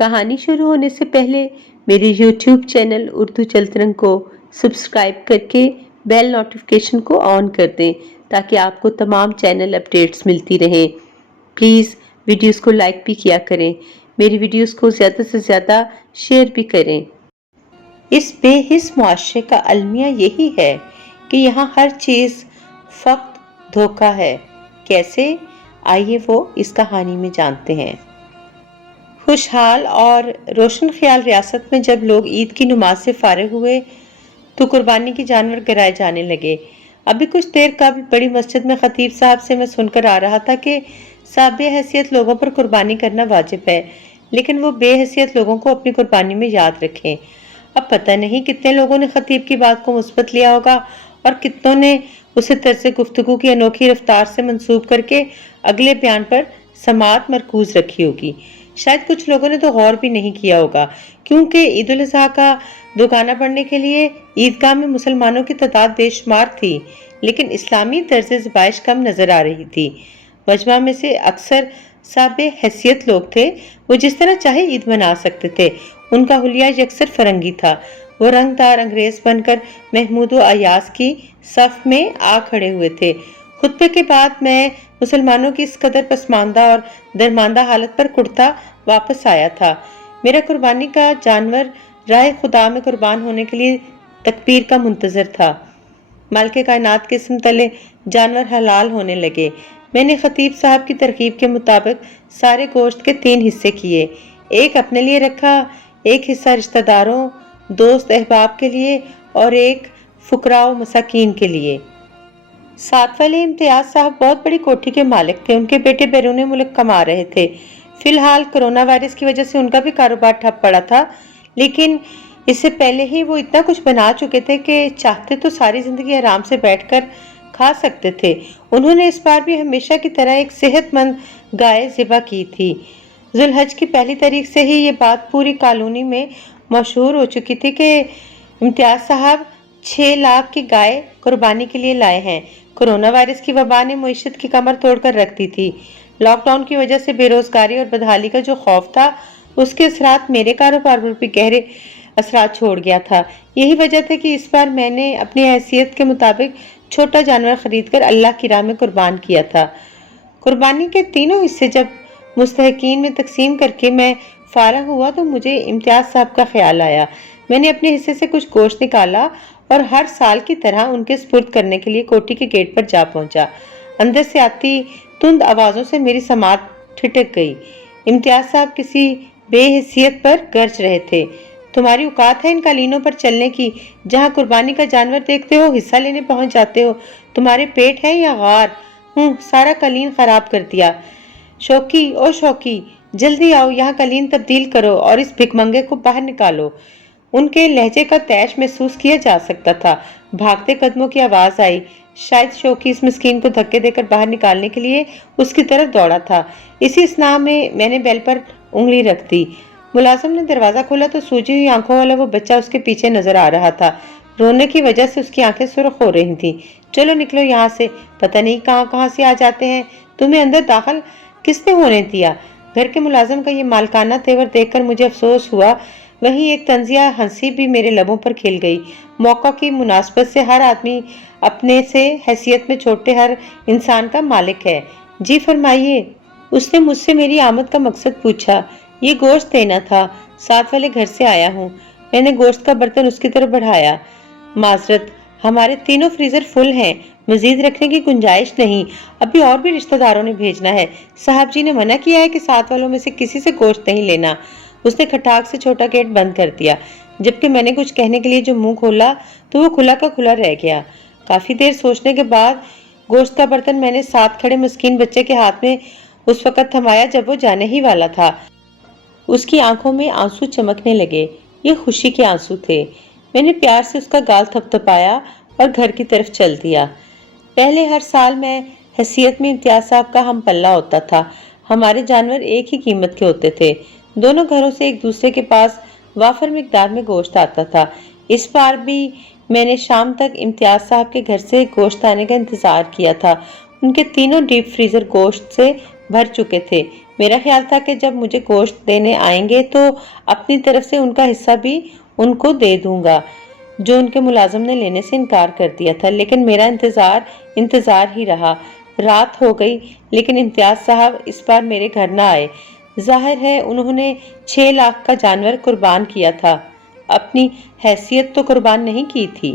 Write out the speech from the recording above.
کہانی شروع ہونے سے پہلے میرے YouTube چینل اردو چلترنگ کو سبسکرائب کر کے بیل نوٹیفیکیشن کو آن کر دیں تاکہ آپ کو تمام چینل اپڈیٹس ملتی رہیں۔ پلیز ویڈیوز کو لائک بھی کیا کریں، میری ویڈیوز کو زیادہ سے زیادہ شیئر بھی کریں۔ اس بے حس معاشرے کا المیہ یہی ہے کہ یہاں ہر چیز فقط دھوکہ ہے۔ کیسے؟ آئیے وہ اس کہانی میں جانتے ہیں۔ خوشحال اور روشن خیال ریاست میں جب لوگ عید کی نماز سے فارغ ہوئے تو قربانی کے جانور گرائے جانے لگے۔ ابھی کچھ دیر قبل بڑی مسجد میں خطیب صاحب سے میں سن کر آ رہا تھا کہ صاحب حیثیت لوگوں پر قربانی کرنا واجب ہے، لیکن وہ بے حیثیت لوگوں کو اپنی قربانی میں یاد رکھیں۔ اب پتہ نہیں کتنے لوگوں نے خطیب کی بات کو مثبت لیا ہوگا اور کتنوں نے اسے طرز گفتگو کی انوکھی رفتار سے منسوب کر کے اگلے بیان پر سماعت مرکوز رکھی ہوگی۔ شاید کچھ لوگوں نے تو غور بھی نہیں کیا ہوگا، کیونکہ عید الاضحیٰ کا دکانہ بڑھنے کے لیے عیدگاہ میں مسلمانوں کی تعداد بے شمار تھی، لیکن اسلامی طرز ذبائش کم نظر آ رہی تھی۔ مجمع میں سے اکثر صاحب حیثیت لوگ تھے، وہ جس طرح چاہے عید منا سکتے تھے۔ ان کا حلیہ یکسر فرنگی تھا۔ وہ رنگ دار انگریز بن کر محمود و ایاز کی صف میں آ کھڑے ہوئے تھے۔ خطبے کے بعد میں مسلمانوں کی اس قدر پسماندہ اور درماندہ حالت پر کڑتا واپس آیا تھا۔ میرا قربانی کا جانور راہ خدا میں قربان ہونے کے لیے تکبیر کا منتظر تھا۔ مالک کائنات کے اسم تلے جانور حلال ہونے لگے۔ میں نے خطیب صاحب کی ترغیب کے مطابق سارے گوشت کے 3 حصے کیے، ایک اپنے لیے رکھا، ایک حصہ رشتہ داروں، دوست احباب کے لیے اور ایک فقراء و مساکین کے لیے۔ ساتھ والے امتیاز صاحب بہت بڑی کوٹھی کے مالک تھے۔ ان کے بیٹے بیرون ملک کما رہے تھے۔ فی الحال کرونا وائرس کی وجہ سے ان کا بھی کاروبار ٹھپ پڑا تھا، لیکن اس سے پہلے ہی وہ اتنا کچھ بنا چکے تھے کہ چاہتے تو ساری زندگی آرام سے بیٹھ کر کھا سکتے تھے۔ انہوں نے اس بار بھی ہمیشہ کی طرح ایک صحت مند گائے ذبح کی تھی۔ ذوالحج کی پہلی تاریخ سے ہی یہ بات پوری کالونی میں مشہور ہو چکی تھی کہ امتیاز صاحب 6 لاکھ کی گائے قربانی کے لیے لائے ہیں۔ کرونا وائرس کی وبا نے معیشت کی کمر توڑ کر رکھ دی تھی۔ لاک ڈاؤن کی وجہ سے بے روزگاری اور بدحالی کا جو خوف تھا، اس کے اثرات میرے کاروبار پر بھی گہرے اثرات چھوڑ گیا تھا۔ یہی وجہ تھی کہ اس بار میں نے اپنی حیثیت کے مطابق چھوٹا جانور خرید کر اللہ کی راہ میں قربان کیا تھا۔ قربانی کے 3 حصے جب مستحقین میں تقسیم کر کے میں فارغ ہوا تو مجھے امتیاز صاحب کا خیال آیا۔ میں نے اپنے حصے سے کچھ گوشت نکالا اور ہر سال کی طرح ان کے سپرد کرنے کے لیے کوٹھی کے گیٹ پر جا پہنچا۔ اندر سے آتی تند آوازوں سے میری سماعت ٹھٹک گئی۔ امتیاز صاحب کسی بے حیثیت پر گرج رہے تھے۔ تمہاری اوقات ہے ان قالینوں پر چلنے کی؟ جہاں قربانی کا جانور دیکھتے ہو حصہ لینے پہنچ جاتے ہو۔ تمہارے پیٹ ہے یا غار؟ سارا قالین خراب کر دیا۔ شوقی، او شوقی، جلدی آؤ، یہاں قالین تبدیل کرو اور اس بھکمنگے کو باہر نکالو۔ ان کے لہجے کا طیش محسوس کیا جا سکتا تھا۔ بھاگتے قدموں کی آواز آئی۔ شاید شوقی اس مسکین کو دھکے دے کر باہر نکالنے کے لیے اس کی طرف دوڑا تھا۔ اسی اثناء میں نے بیل پر انگلی رکھ دی۔ ملازم نے دروازہ کھولا تو سوجی ہوئی آنکھوں والا وہ بچہ اس کے پیچھے نظر آ رہا تھا۔ رونے کی وجہ سے اس کی آنکھیں سرخ ہو رہی تھیں۔ چلو نکلو یہاں سے، پتہ نہیں کہاں سے آ جاتے ہیں۔ تمہیں اندر داخل کس نے ہونے دیا؟ گھر کے ملازم کا یہ مالکانہ تیور دیکھ کر مجھے افسوس ہوا۔ وہیں ایک طنزیہ ہنسی بھی میرے لبوں پر کھل گئی۔ موقع کی مناسبت سے ہر آدمی اپنے سے حیثیت میں چھوٹے ہر انسان کا مالک ہے۔ جی فرمائیے۔ اس نے مجھ سے میری آمد کا مقصد پوچھا۔ یہ گوشت دینا تھا، ساتھ والے گھر سے آیا ہوں۔ میں نے گوشت کا برتن اس کی طرف بڑھایا۔ معذرت، ہمارے تینوں فریزر فل ہیں، مزید رکھنے کی گنجائش نہیں، ابھی اور بھی رشتہ داروں نے بھیجنا ہے۔ صاحب جی نے منع کیا ہے کہ ساتھ والوں میں سے کسی سے گوشت نہیں لینا۔ اس نے کھٹاک سے چھوٹا گیٹ بند کر دیا۔ جبکہ میں نے کچھ کہنے کے لیے جو منہ کھولا تو وہ کھلا کا کھلا رہ گیا۔ کافی دیر سوچنے کے بعد گوشت کا برتن میں نے ساتھ کھڑے مسکین بچے کے ہاتھ میں اس وقت تھمایا جب وہ جانے ہی والا تھا۔ اس کی آنکھوں میں آنسو چمکنے لگے۔ یہ خوشی کے آنسو تھے۔ میں نے پیار سے اس کا گال تھپ تھپایا اور گھر کی طرف چل دیا۔ پہلے ہر سال میں حیثیت میں امتیاز صاحب کا ہم پلہ ہوتا تھا۔ ہمارے جانور ایک ہی قیمت کے ہوتے تھے۔ دونوں گھروں سے ایک دوسرے کے پاس وافر مقدار میں گوشت آتا تھا۔ اس بار بھی میں نے شام تک امتیاز صاحب کے گھر سے گوشت آنے کا انتظار کیا تھا۔ ان کے تینوں ڈیپ فریزر گوشت سے بھر چکے تھے، میرا خیال تھا کہ جب مجھے گوشت دینے آئیں گے تو اپنی طرف سے ان کا حصہ بھی ان کو دے دوں گا، جو ان کے ملازم نے لینے سے انکار کر دیا تھا۔ لیکن میرا انتظار ہی رہا۔ رات ہو گئی لیکن امتیاز صاحب اس بار میرے گھر نہ آئے۔ ظاہر ہے انہوں نے 6 لاکھ کا جانور قربان کیا تھا، اپنی حیثیت تو قربان نہیں کی تھی۔